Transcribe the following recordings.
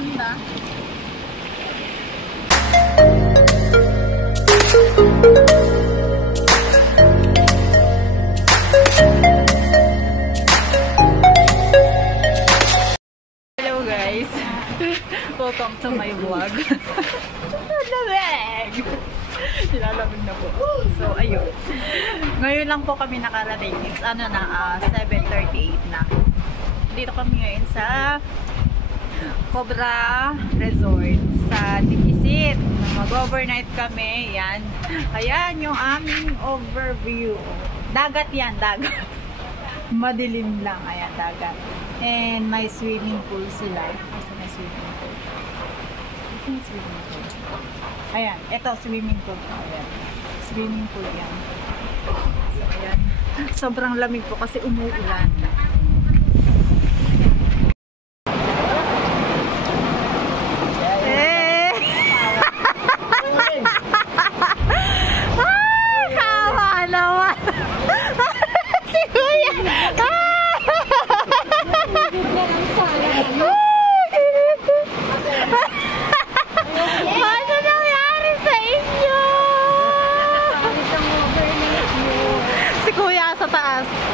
ganda. Hello guys. Welcome to my vlog. Lamig! Nilalamig na po. So, ayun. Ngayon lang po kami nakarating. It's 7:38 na. Dito kami ngayon sa Cobra Resort sa Divisit. Mag-overnight kami. Yan. Ayan yung aming overview. Dagat yan, dagat. Madilim lang. Ayan, dagat. And may swimming pool sila. Kasi may swimming pool. Kasi may swimming pool. Ayan, ito swimming pool. Ayan. Swimming pool yan. So, ayan. Sobrang lamig po kasi umuulan.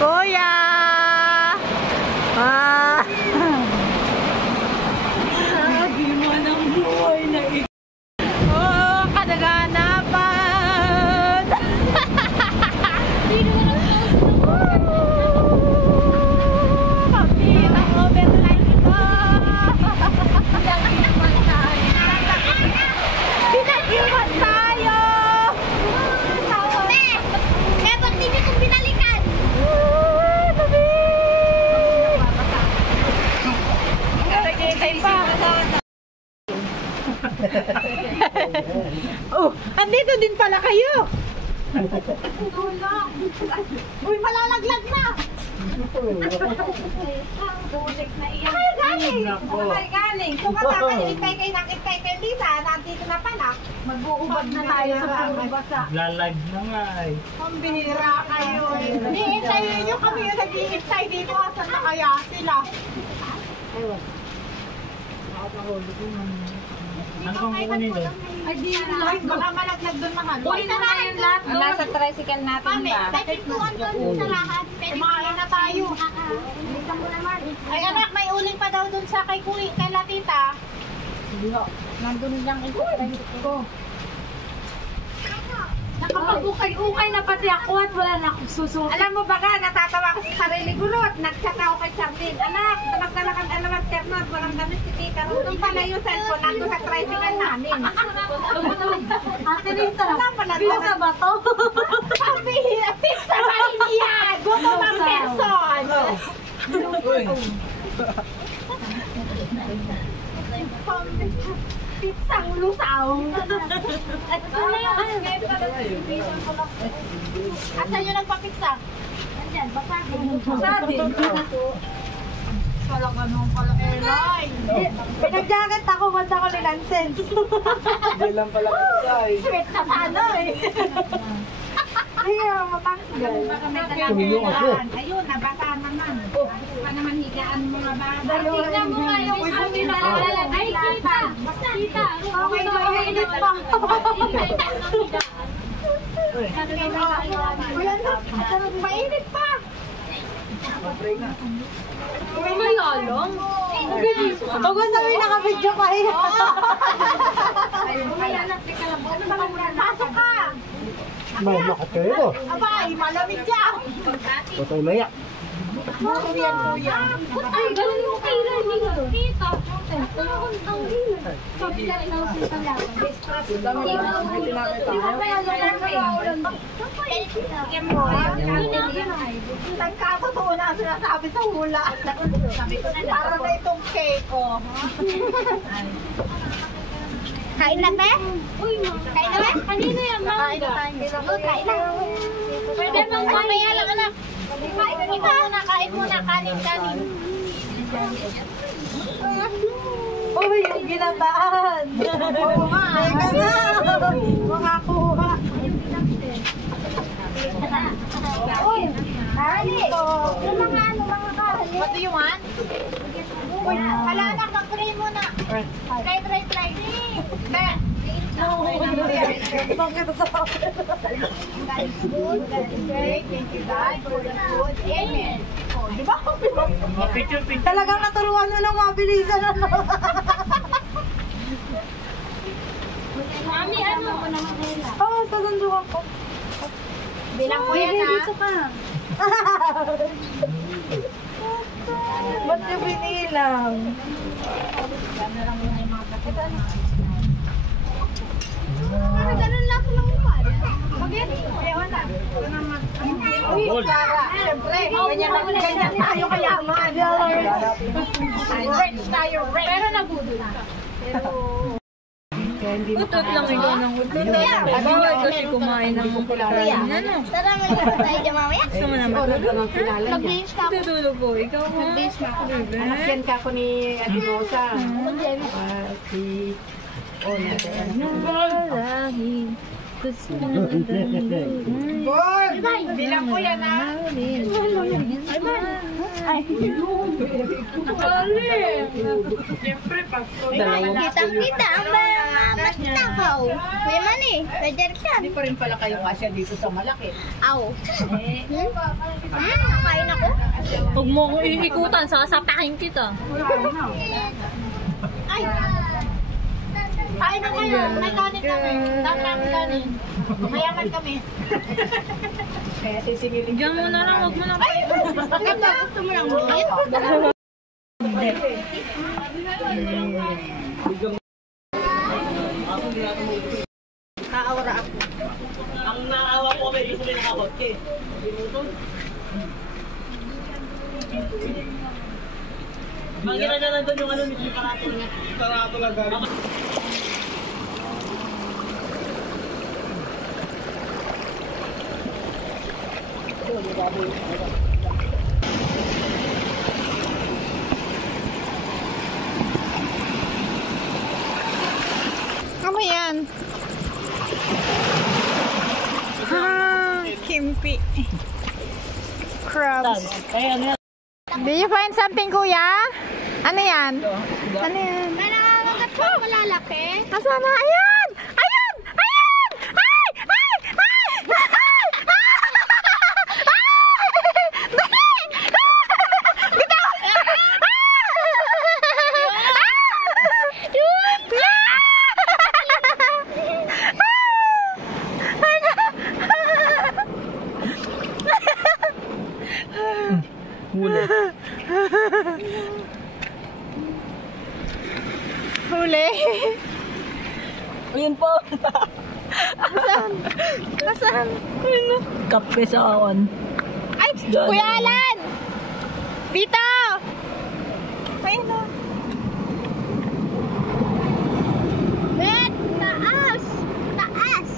Kuya! Sabi mo ng buhay na ito. Oh, kadaganapan! Kapit ang overnight ito! Pinag-iwan tayo! Kaya ba't hindi kong binalikan? Oh, andito din pala kayo. Uy, malalaglag na. Ay, galing! Ay, galing! Kung kasama niyo, itay kay Lisa, nandito na pala. Mag-uubad na tayo sa puro basa. Lalag na nga eh. Ang bihira kayo eh. Niintayin nyo kami yung nag-iintay dito. Asan na kaya sila? Ano kung kukunin doon? Ay, di na. Ay, baka malaglag doon mga. Uy, na yung lahat doon. Nasa tricycle natin ba? May pintuan doon sa lahat. Kumain na tayo. Bilisan mo naman. Ay, anak, may uling pa daw doon sa kay Latita. Nandun lang ito. Nakapag-ukay-ukay na pati ako at wala na akong susunod. Alam mo ba ka, natatawa ko sa sarili ko ron. Nag-chat ako kay Chardin. Anak, magdala kang alamat ternot. Walang damit si Tita. Doon pala yung cellphone. Nandun sa tricycle namin. Ate Lisa, Pisa ba to? Sabi, pizza ba yan? Gusto ng person. Pizzang lusaw. At ano yung Asan yung nagpapiksa? Andyan, baka Pala ganun pala airline. Pinag-jacket ako, once ako ni nonsense. Hindi lang pala kasi. Sweet na sana eh. Ayaw, matanggal. Tumilong ako. Ayun, nabasa naman. Pa naman higaan mo na ba? Tingnan mo nga yung sabi na nalala. Ay, tita! Tita! Okay na, mainit pa. Mainit pa! May lalong? Huwag mo sabi naka-video pa eh. Pasok ka! Makatero. Abay, malamig dyan. Patay na yak. Kuya, kuya. Ay, galing mo kay Rani. Tita! Ang init. Sabi na rin ako sa isang laban. Nagkatotoo na ang sinasabi sa hula. Para na itong cake ko. Kain na, te? Kain na, te? Kanino yan, ma'am? Kain na tayo. Kain na. Pwede mong mamaya lang, anak. Kain muna, kanin. Uy, yung ginataan. Oo nga. Teka na. Makakuha. Uy, Harley. Yung mga karali. What do you want? Wala na, mag-pray muna. Pray. Bakit sa akin? God is good, God is great. Thank you, God, for the food. Amen. Oh, di ba? Talagang naturuan mo ng mabilisan ano. Mami, ano? Oo, sasandukan ko. Bilang ko yan, ha? Dito ka. Ba't niyo binilang? Parang ganun lang sa mga uwan. Pag-yan, kaya wala. Uy, Sarah. Siyempre, ganyan tayo kayaman. Rich tayo, rich. Pero nabudol ka. Utot lang ikaw ng utot. Bawal kasi kumain ng pagkain. Ano? Tara, mag-iwan tayo dyan mamaya. Gusto mo na matulog? Mag-beach ka ako. Tutulog po. Ikaw mo. Mag-beach na ako. Yan ka ko ni Adimosa. Si... Oh, Nalahin. Gusto mo na Boy! Bilang ko yan, ha? Kitang-kita ang mga takaw. May mani, ledger ka. Hindi pa rin pala kayo kasya dito sa malaki. Aw. Nakain ako. Huwag mo akong iikutan, sasapakin kita. Ay! Kain na kayo. May kanin kami. Dami namin kanin. Mayaman kami. Kaya sisingilin Diyan mo na lang, huwag mo na kayo. Ganda, gusto mo lang meat? Kaawara ako. Ang naawa ko kami, gusto ko yung nakakotke. Mangira na nandun yung ano ni Karatol niya. Karatol lang gari. Ano yan? Kimpi. Crabs. Did you find something, kuya? Ano yan? Ano yan? May nakakagat pa malalaki. Asa na? Ayan! Ayan! Ayan! Ay! Ay! Ay! Ay! Dali! Bitaw! Yun! Huli. Huli. Ayun po. Nasaan? Nasaan? Kape sa awan. Ay! Kuya Alan! Dito! Ayun na. Bet! Taas! Taas!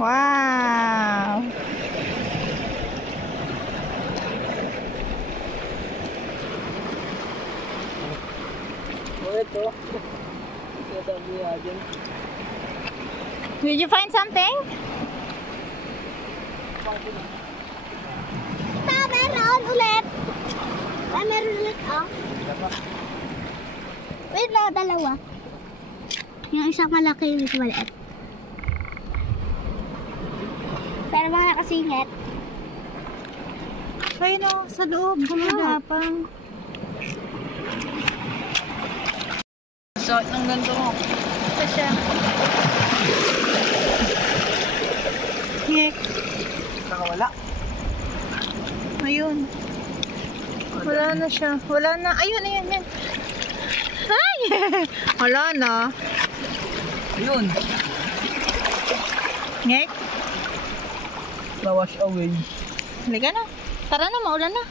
Wow! Ito. Ito ang dyan. Did you find something? Meron ulit. Meron ulit, oh. Wait na, dalawa. Yung isang malaki, yung isang maliit. Pero mga nakasingit. Ayun o, sa loob. Gumagapang. Sakit ng ganito mo. Ito siya. Ngek. Nakawala. Ayun. Wala na siya. Wala na. Ayun, ayun, ayun. Ay! Wala na. Yun. Ngek. Na-wash away. Halika na. Tara na, maulan na.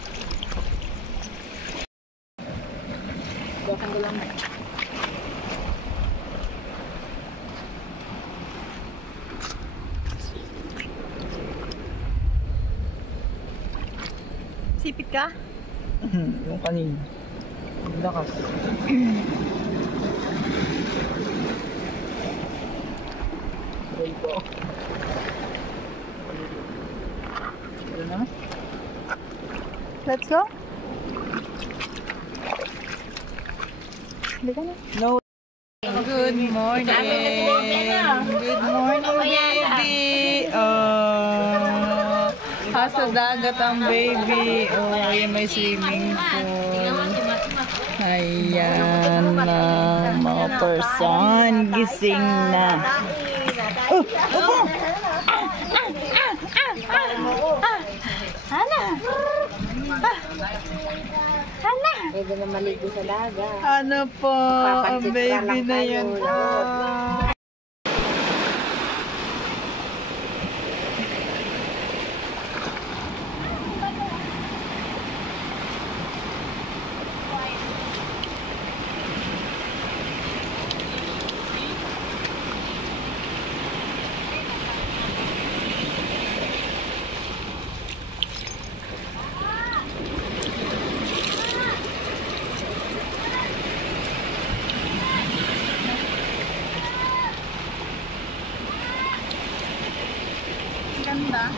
Sipit ka? Yung kanina. Lakas. Ito. Ito na. Let's go. No. Good morning. Good morning, baby. Oh, sa dagat ang baby. Oh, yan may swimming pool. Ayan na, mga person. Gising na. Oh, opo. Hana. Hana. Pwede na maligo sa dagat. Ano po, ang baby na yan. Ganda.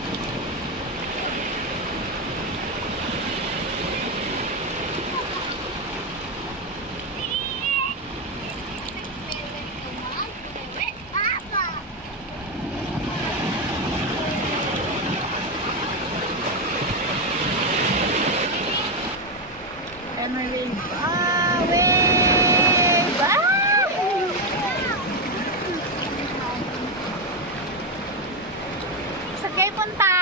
Emily. Saan kayo punta?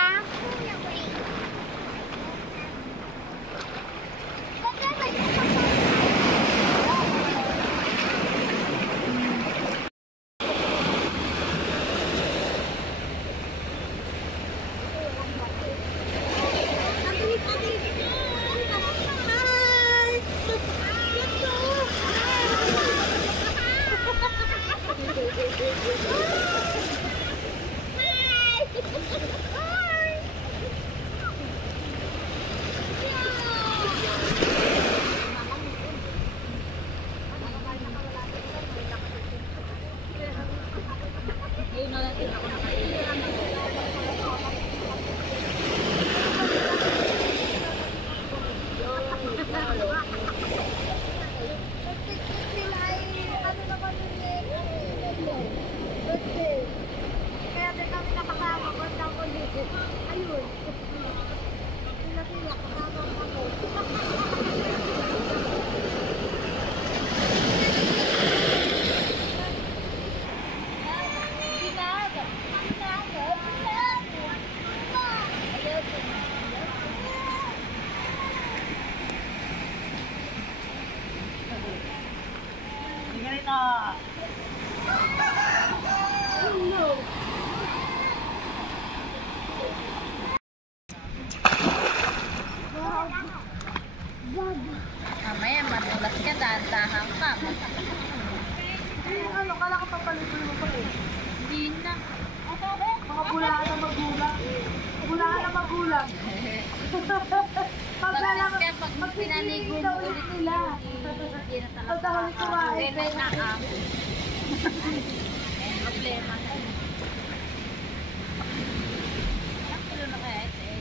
Mamaya madulas ka, dahan-dahan ka. Ano, kala ka papalipin mo pa eh. Hindi na. Mga bulaan na magulang. Bulaan na magulang. Pag pinaligo mo ulit sila. hindi na Pag talaga. ulit kumain. Bebe na ang problema na. Ilang kilo na kaya ito eh?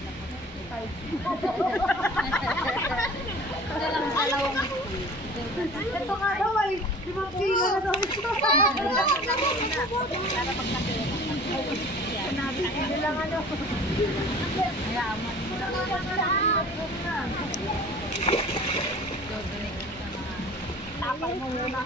Dalawang Ito nga daw ay 5 kilo na daw ito. Sinabi ko nilang ano. yaman. Tapay mo muna.